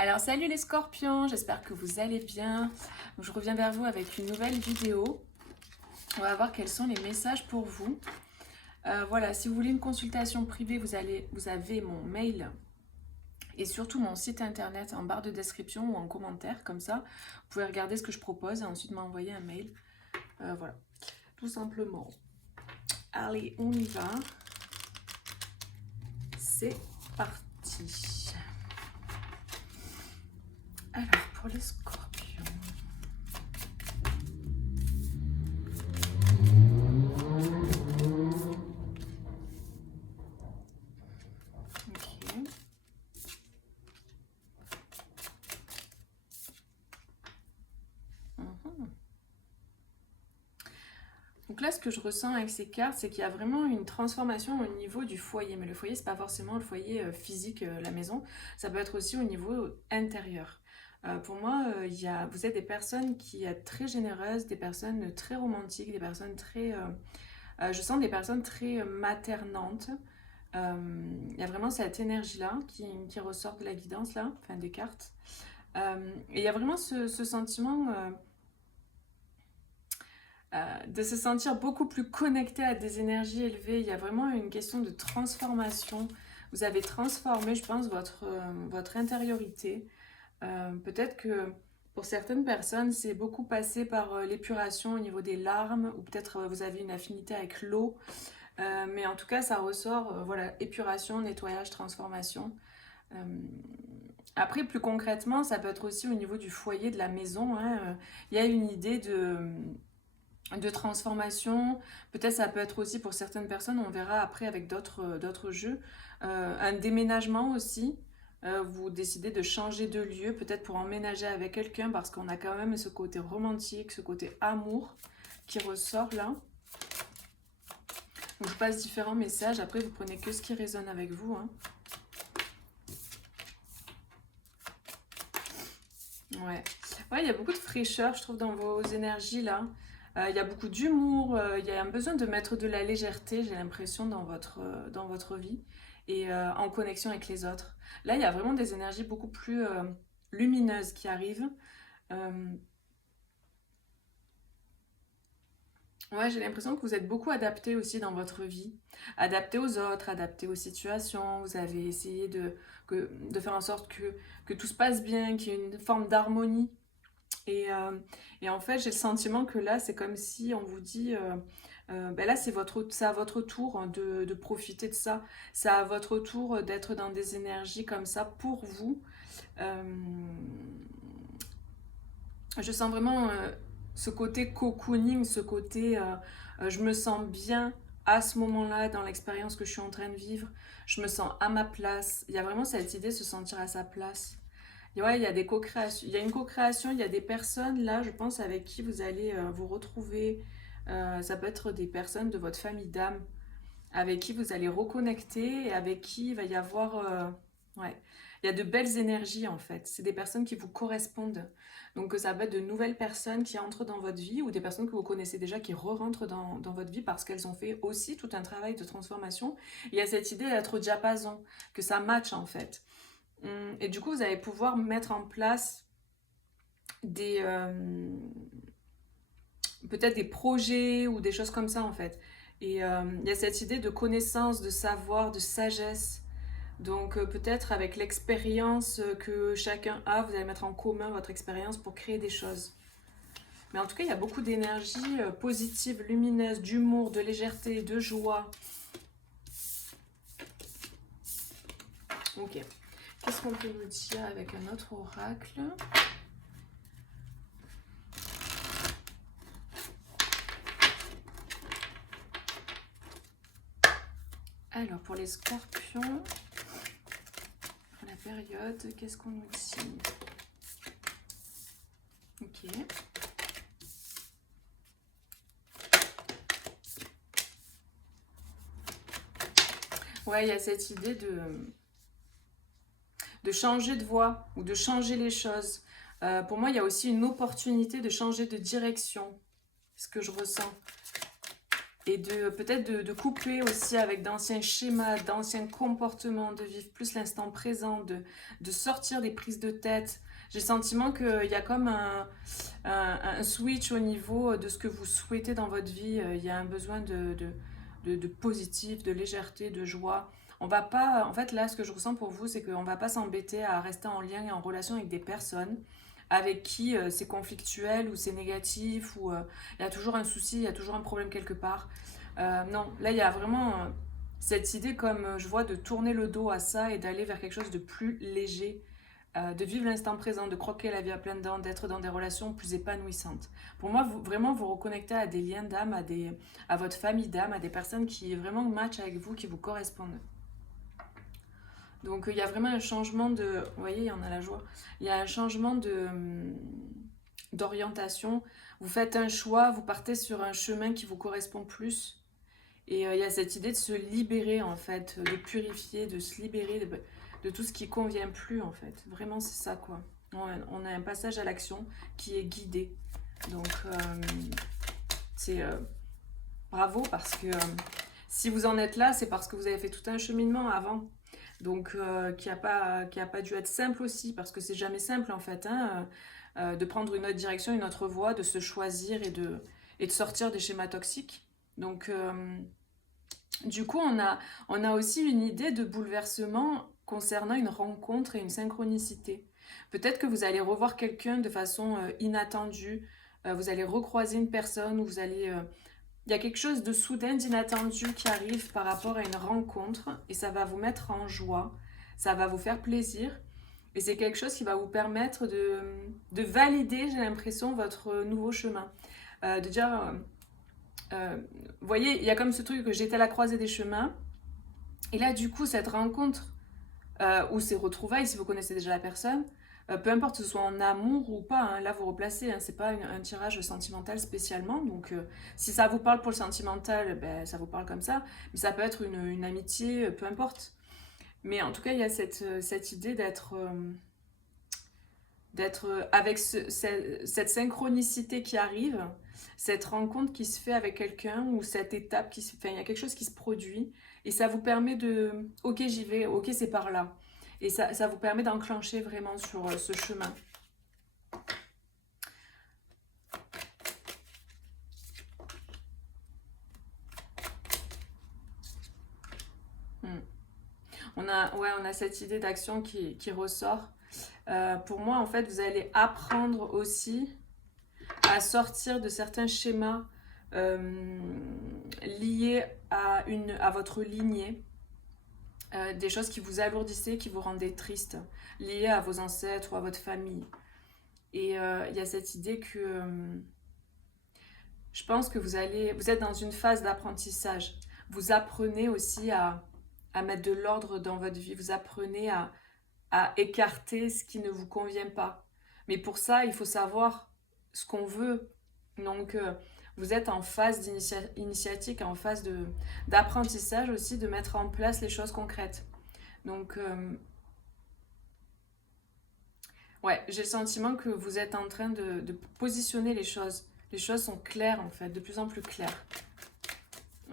Alors salut les scorpions, j'espère que vous allez bien. Donc, je reviens vers vous avec une nouvelle vidéo. On va voir quels sont les messages pour vous. Voilà, si vous voulez une consultation privée, vous avez mon mail et surtout mon site internet en barre de description ou en commentaire. Comme ça, vous pouvez regarder ce que je propose et ensuite m'envoyer un mail. Voilà, tout simplement. Allez, on y va. C'est parti. Alors, pour les scorpions. Ok. Donc là, ce que je ressens avec ces cartes, c'est qu'il y a vraiment une transformation au niveau du foyer. Mais le foyer, c'est pas forcément le foyer physique, la maison. Ça peut être aussi au niveau intérieur. Pour moi, vous êtes des personnes qui sont très généreuses, des personnes très romantiques, des personnes très... je sens des personnes très maternantes. Il y a vraiment cette énergie-là qui ressort de la guidance, là, enfin des cartes. Et il y a vraiment ce sentiment... de se sentir beaucoup plus connecté à des énergies élevées. Il y a vraiment une question de transformation. Vous avez transformé, je pense, votre intériorité. Peut-être que pour certaines personnes, c'est beaucoup passé par l'épuration au niveau des larmes, ou peut-être vous avez une affinité avec l'eau. Mais en tout cas, ça ressort, voilà, épuration, nettoyage, transformation. Euh, Après, plus concrètement, ça peut être aussi au niveau du foyer, de la maison, hein. Il y a une idée de transformation. Peut-être ça peut être aussi pour certaines personnes, on verra après avec d'autres jeux, un déménagement aussi. Vous décidez de changer de lieu, peut-être pour emménager avec quelqu'un, parce qu'on a quand même ce côté romantique, ce côté amour qui ressort là. Donc je passe différents messages, après vous prenez que ce qui résonne avec vous, hein. Ouais. Ouais, il y a beaucoup de fraîcheur, je trouve, dans vos énergies là. Il y a beaucoup d'humour, il y a un besoin de mettre de la légèreté, j'ai l'impression, dans votre vie et en connexion avec les autres. Là, il y a vraiment des énergies beaucoup plus lumineuses qui arrivent. Euh, ouais, j'ai l'impression que vous êtes beaucoup adapté aussi dans votre vie. Adapté aux autres, adapté aux situations. Vous avez essayé de faire en sorte que tout se passe bien, qu'il y ait une forme d'harmonie. Et en fait, j'ai le sentiment que là, c'est comme si on vous dit, ben là, c'est à votre tour, hein, de profiter de ça. C'est à votre tour d'être dans des énergies comme ça pour vous. Euh, je sens vraiment ce côté cocooning, ce côté je me sens bien à ce moment-là dans l'expérience que je suis en train de vivre. Je me sens à ma place. Il y a vraiment cette idée de se sentir à sa place. Et ouais, il y a des co-créations, il y a une co-création, il y a des personnes là, je pense, avec qui vous allez vous retrouver. Ça peut être des personnes de votre famille d'âme avec qui vous allez reconnecter et avec qui il va y avoir... ouais, il y a de belles énergies en fait. C'est des personnes qui vous correspondent. Donc ça peut être de nouvelles personnes qui entrent dans votre vie ou des personnes que vous connaissez déjà qui re-rentrent dans votre vie parce qu'elles ont fait aussi tout un travail de transformation. Il y a cette idée d'être au diapason, que ça match en fait. Et du coup, vous allez pouvoir mettre en place des peut-être des projets ou des choses comme ça en fait. Et il y a cette idée de connaissance, de savoir, de sagesse. Donc peut-être avec l'expérience que chacun a, vous allez mettre en commun votre expérience pour créer des choses. Mais en tout cas, il y a beaucoup d'énergie positive, lumineuse, d'humour, de légèreté, de joie. Ok. Qu'est-ce qu'on peut nous dire avec un autre oracle ? Alors, pour les scorpions, pour la période, qu'est-ce qu'on nous dit ? Ok. Ouais, il y a cette idée de changer de voie ou de changer les choses. Pour moi, il y a aussi une opportunité de changer de direction. Ce que je ressens. et de peut-être de couper aussi avec d'anciens schémas, d'anciens comportements, de vivre plus l'instant présent, de sortir des prises de tête. J'ai le sentiment qu'il y a comme un switch au niveau de ce que vous souhaitez dans votre vie. Il y a un besoin de positif, de légèreté, de joie. On va pas, en fait, là, ce que je ressens pour vous, c'est qu'on va pas s'embêter à rester en lien et en relation avec des personnes avec qui c'est conflictuel ou c'est négatif ou il y a toujours un souci, il y a toujours un problème quelque part. Non, là, il y a vraiment cette idée, comme je vois, de tourner le dos à ça et d'aller vers quelque chose de plus léger, de vivre l'instant présent, de croquer la vie à pleines dents, d'être dans des relations plus épanouissantes. Pour moi, vous, vraiment, vous reconnectez à des liens d'âme, à votre famille d'âme, à des personnes qui vraiment matchent avec vous, qui vous correspondent. Donc il y a vraiment un changement de... Vous voyez, il y en a la joie. Il y a un changement d'orientation. Vous faites un choix, vous partez sur un chemin qui vous correspond plus. Et il y a cette idée de se libérer, en fait, de purifier, de se libérer de tout ce qui ne convient plus, en fait. Vraiment, c'est ça, quoi. On a un passage à l'action qui est guidé. Donc, c'est bravo, parce que si vous en êtes là, c'est parce que vous avez fait tout un cheminement avant. Donc, qui a pas dû être simple aussi, parce que c'est jamais simple, en fait, hein, de prendre une autre direction, une autre voie, de se choisir et de sortir des schémas toxiques. Donc, du coup, on a aussi une idée de bouleversement concernant une rencontre et une synchronicité. Peut-être que vous allez revoir quelqu'un de façon inattendue, vous allez recroiser une personne, ou vous allez... il y a quelque chose de soudain, d'inattendu qui arrive par rapport à une rencontre et ça va vous mettre en joie, ça va vous faire plaisir et c'est quelque chose qui va vous permettre de valider, j'ai l'impression, votre nouveau chemin. De dire... vous voyez, il y a comme ce truc que j'étais à la croisée des chemins. Et là, du coup, cette rencontre ou ces retrouvailles, si vous connaissez déjà la personne, peu importe que ce soit en amour ou pas, hein, là vous replacez, hein, c'est pas un tirage sentimental spécialement. Donc, si ça vous parle pour le sentimental, ben, ça vous parle comme ça. Mais ça peut être une amitié, peu importe. Mais en tout cas, il y a cette idée d'être avec cette synchronicité qui arrive, cette rencontre qui se fait avec quelqu'un ou cette étape qui se fait, il y a quelque chose qui se produit et ça vous permet de, ok j'y vais, ok c'est par là. Et ça vous permet d'enclencher vraiment sur ce chemin. On a cette idée d'action qui ressort. Pour moi, en fait, vous allez apprendre aussi à sortir de certains schémas liés à votre lignée. Des choses qui vous alourdissaient, qui vous rendaient triste, liées à vos ancêtres ou à votre famille. Et il y a cette idée que je pense que vous êtes dans une phase d'apprentissage. Vous apprenez aussi à mettre de l'ordre dans votre vie. Vous apprenez à écarter ce qui ne vous convient pas. Mais pour ça, il faut savoir ce qu'on veut. Donc, vous êtes en phase d'initiatique, en phase d'apprentissage aussi, de mettre en place les choses concrètes. Donc, ouais, j'ai le sentiment que vous êtes en train de positionner les choses. Les choses sont claires, en fait, de plus en plus claires.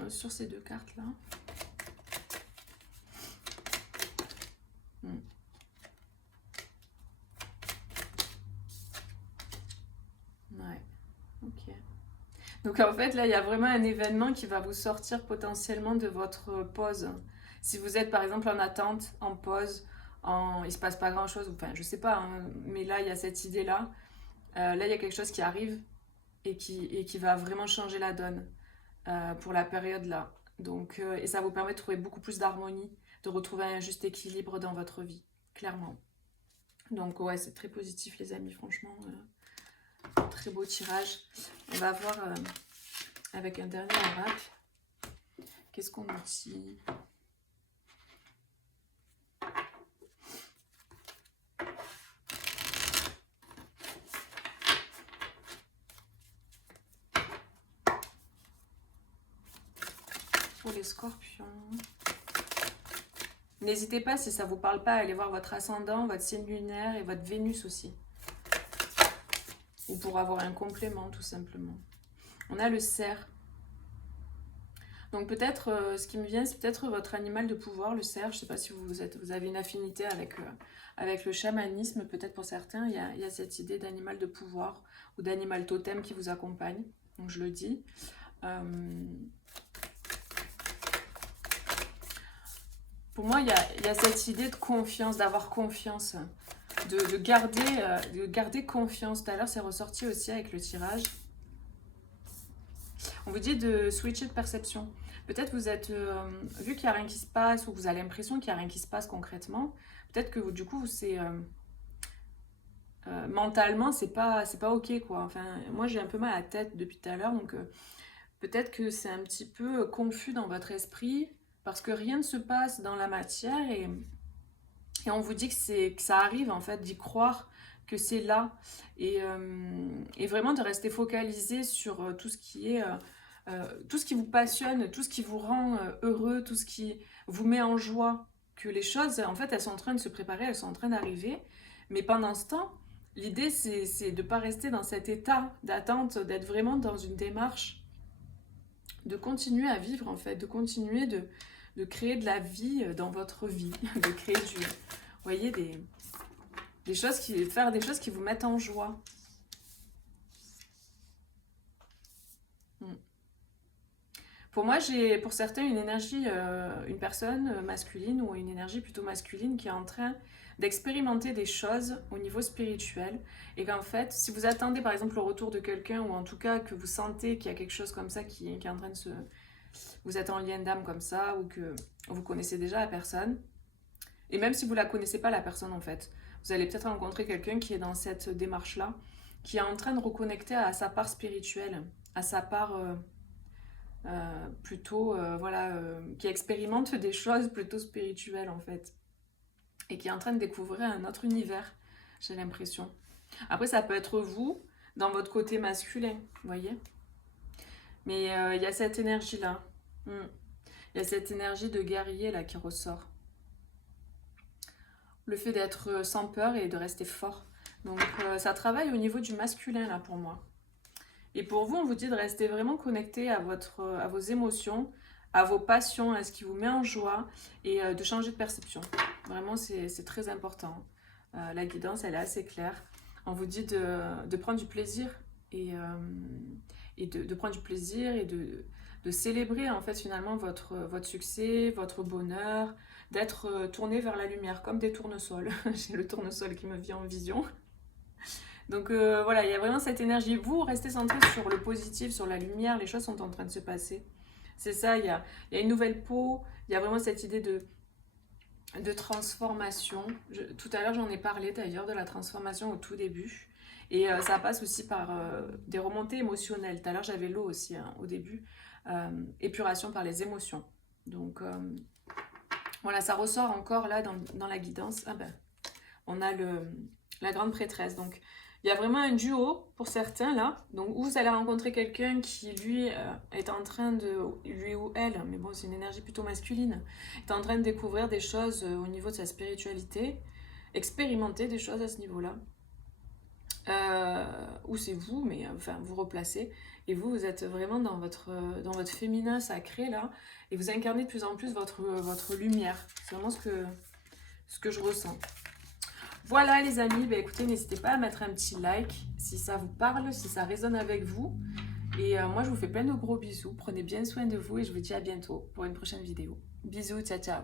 Sur ces deux cartes-là. Ouais, ok. Donc en fait, là, il y a vraiment un événement qui va vous sortir potentiellement de votre pause. Si vous êtes par exemple en attente, en pause, il se passe pas grand-chose, enfin je sais pas, hein, mais là, il y a cette idée-là. Là, il y a quelque chose qui arrive et qui va vraiment changer la donne pour la période là. Donc, et ça vous permet de trouver beaucoup plus d'harmonie, de retrouver un juste équilibre dans votre vie, clairement. Donc ouais, c'est très positif les amis, franchement. Très beau tirage. On va voir avec un dernier oracle. Qu'est-ce qu'on nous dit? Pour les scorpions. N'hésitez pas, si ça ne vous parle pas, à aller voir votre ascendant, votre signe lunaire et votre Vénus aussi. Ou pour avoir un complément, tout simplement. On a le cerf. Donc peut-être, ce qui me vient, c'est peut-être votre animal de pouvoir, le cerf. Je ne sais pas si vous avez une affinité avec le chamanisme, peut-être pour certains, il y a cette idée d'animal de pouvoir ou d'animal totem qui vous accompagne. Donc je le dis. Pour moi, il y a cette idée de confiance, d'avoir confiance, de garder confiance. Tout à l'heure, c'est ressorti aussi avec le tirage. On vous dit de switcher de perception. Peut-être vous êtes, vu qu'il n'y a rien qui se passe, ou vous avez l'impression qu'il n'y a rien qui se passe concrètement, peut-être que du coup, c'est mentalement, c'est pas ok, quoi. Enfin, moi, j'ai un peu mal à la tête depuis tout à l'heure, donc peut-être que c'est un petit peu confus dans votre esprit, parce que rien ne se passe dans la matière, et on vous dit que ça arrive, en fait, d'y croire que c'est là, et vraiment de rester focalisé sur tout ce qui est... tout ce qui vous passionne, tout ce qui vous rend heureux, tout ce qui vous met en joie, que les choses, en fait, elles sont en train de se préparer, elles sont en train d'arriver. Mais pendant ce temps, l'idée, c'est de ne pas rester dans cet état d'attente, d'être vraiment dans une démarche, de continuer à vivre, en fait, de continuer de créer de la vie dans votre vie, de créer vous voyez, faire des choses qui vous mettent en joie. Pour moi, j'ai pour certains une énergie, une personne masculine ou une énergie plutôt masculine qui est en train d'expérimenter des choses au niveau spirituel, et qu'en fait, si vous attendez par exemple le retour de quelqu'un, ou en tout cas que vous sentez qu'il y a quelque chose comme ça qui est en train de se... Vous êtes en lien d'âme comme ça, ou que vous connaissez déjà la personne, et même si vous la connaissez pas la personne en fait, vous allez peut-être rencontrer quelqu'un qui est dans cette démarche-là, qui est en train de reconnecter à sa part spirituelle, à sa part... plutôt, voilà, qui expérimente des choses plutôt spirituelles en fait, et qui est en train de découvrir un autre univers, j'ai l'impression. Après, ça peut être vous, dans votre côté masculin, vous voyez. Mais il y a cette énergie-là. Il y a cette énergie de guerrier là qui ressort. Le fait d'être sans peur et de rester fort. Donc ça travaille au niveau du masculin là pour moi. Et pour vous, on vous dit de rester vraiment connecté à vos émotions, à vos passions, à ce qui vous met en joie, et de changer de perception. Vraiment, c'est très important. La guidance, elle est assez claire. On vous dit de prendre du plaisir, et de prendre du plaisir, et de célébrer en fait finalement votre succès, votre bonheur, d'être tourné vers la lumière, comme des tournesols. J'ai le tournesol qui me vient en vision. Donc voilà, il y a vraiment cette énergie. Vous restez centré sur le positif, sur la lumière, les choses sont en train de se passer. C'est ça, il y a une nouvelle peau, il y a vraiment cette idée de transformation. Tout à l'heure, j'en ai parlé d'ailleurs de la transformation au tout début. Et ça passe aussi par des remontées émotionnelles. Tout à l'heure, j'avais l'eau aussi hein, au début. Épuration par les émotions. Donc voilà, ça ressort encore là dans la guidance. Ah ben, on a la grande prêtresse. Donc il y a vraiment un duo pour certains là, donc où vous allez rencontrer quelqu'un qui lui est en train de, lui ou elle, mais bon c'est une énergie plutôt masculine, est en train de découvrir des choses au niveau de sa spiritualité, expérimenter des choses à ce niveau-là. Ou c'est vous, mais enfin vous replacez, et vous êtes vraiment dans votre féminin sacré là, et vous incarnez de plus en plus votre lumière. C'est vraiment ce que je ressens. Voilà les amis, bah écoutez, n'hésitez pas à mettre un petit like si ça vous parle, si ça résonne avec vous. Et moi, je vous fais plein de gros bisous. Prenez bien soin de vous et je vous dis à bientôt pour une prochaine vidéo. Bisous, ciao, ciao.